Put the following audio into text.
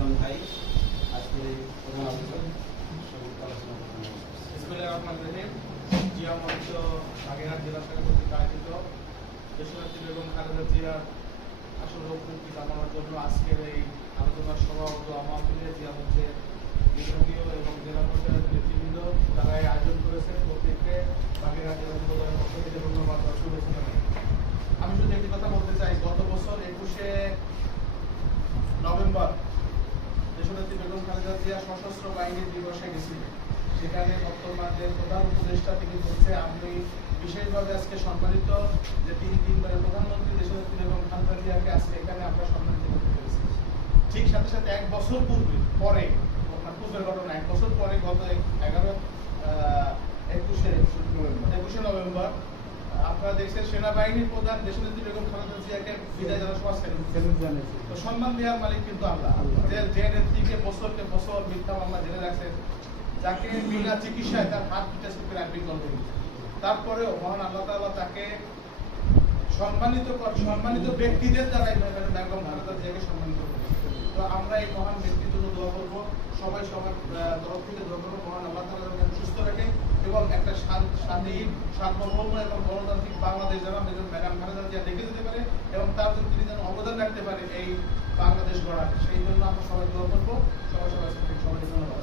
দুজন ভাই আজকে প্রধান আলোচক আলোচনা জিয়া মঞ্চ বাগেরহাট জেলা শাখা কর্তৃক আয়োজিত দেশনেত্রী বেগম খালেদা জিয়ার আসল মুক্তি কামনার জন্য আজকের এই আলোচনা সভা ও দোয়া মাহফিলে জিয়া মঞ্চের বিভাগীয় এবং জেলা পর্যায়ের নেতৃবৃন্দ তারা এই আয়োজন করেছেন। প্রত্যেককে বাগেরহাট জেলা যুবদলের পক্ষ থেকে ধন্যবাদ ও শুভেচ্ছা জানাই। আমি শুধু একটি কথা বলতে চাই, গত বছর 21শে নভেম্বর দেশনেত্রী বেগম খালেদা জিয়া সশস্ত্র বাহিনী দিবসে গেছিলেন। সেখানে বর্তমানের প্রধান উপদেষ্টা তিনি বলছে, আমি বিশেষভাবে আজকে সম্মানিত যে তিনবারের প্রধানমন্ত্রী দেশনেত্রী বেগম খালেদা জিয়াকে আজকে এখানে আমরা সম্মানিত করতে পেরেছি। ঠিক সাথে সাথে এক বছর পূর্বের ঘটনা, এক বছর পরে গত 21শে নভেম্বর আপনারা দেখছেন সেনাবাহিনীর প্রধান দেশনেত্রী বেগম খালেদা জিয়াকে বিদায় জানার সভা জানিয়েছে। তো সম্মান দেওয়ার মালিক কিন্তু আল্লাহ। যে নেত্রীকে বছরকে বছর মিথ্যা মামলা জেলে রাখছেন, যাকে বিনা চিকিৎসায় তার হাত টেস্ট করে অ্যাডমিট করা হয়েছে, তারপরেও মহান আল্লাহ তাআলা তাকে সম্মানিত ব্যক্তিদের দ্বারাই বেগম খালেদা জিয়াকে সম্মানিত করেছে। তো আমরা এই মহান ব্যক্তির জন্য দোয়া করবো, সবাই সবার তরফ থেকে দোয়া করবো মহান আল্লাহ তাআলা যেন সুস্থ রাখে এবং একটা স্বাধীন সার্বভৌম এবং গণতান্ত্রিক বাংলাদেশ যেন বেগম খালেদা জিয়া দেখে যেতে পারে এবং তার জন্য তিনি যেন অবদান রাখতে পারে এই বাংলাদেশ গড়ার। সেই জন্য আমরা সবাই দোয়া করবো। সবাই ধন্যবাদ।